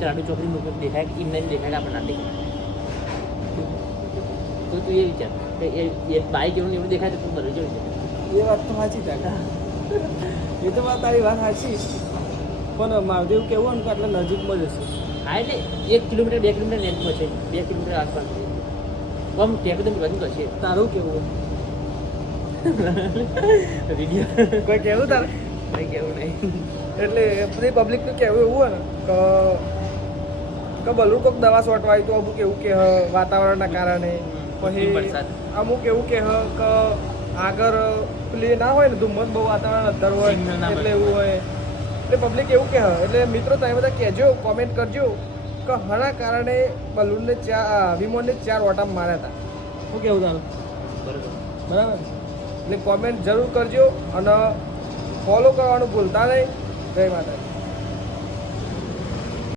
ચાડુ ચોકડી મૂકે દેખાય એમને દેખાય આપણે ના દેખાય તો તું એ વિચાર કે એ બાઈક એવું દેખાય તો તું બધું જોઈ શકે એ વાત તો સાચી કાકા એ તો વાત તારી વાત સાચી પણ મારું એવું કેવું ને કે આટલા નજીકમાં જ હશે હા એટલે 1 કિલોમીટર 2 કિલોમીટર લેન્થમાં છે 2 કિલોમીટર આસપાસ છે કમ ટેકનિક બંધ કરશે તારું કેવું વિડીયો કોઈ કેવું તારે કંઈ કેવું નહીં એટલે બધી પબ્લિકનું કહેવું એવું હોય ને કે બલું કોઈક દવા છોટવા આવી તો અમુક એવું કે વાતાવરણના કારણે પછી વરસાદ અમુક એવું કે આગળ પેલી ના હોય ને ધુમ્મસ બહુ વાતાવરણ અંદર હોય સિગ્નલ ના એટલે મળે. એવું હોય એટલે પબ્લિક એવું કે એટલે મિત્રો તમે બધા કહેજો કોમેન્ટ કરજો કે હના કારણે બલૂનને વિમાનને 4 ઓટા માર્યા હતા શું કેવું તારું બરોબર બરાબર એટલે કોમેન્ટ જરૂર કરજો અને ફોલો કરવાનું ભૂલતા નહીં જય માતા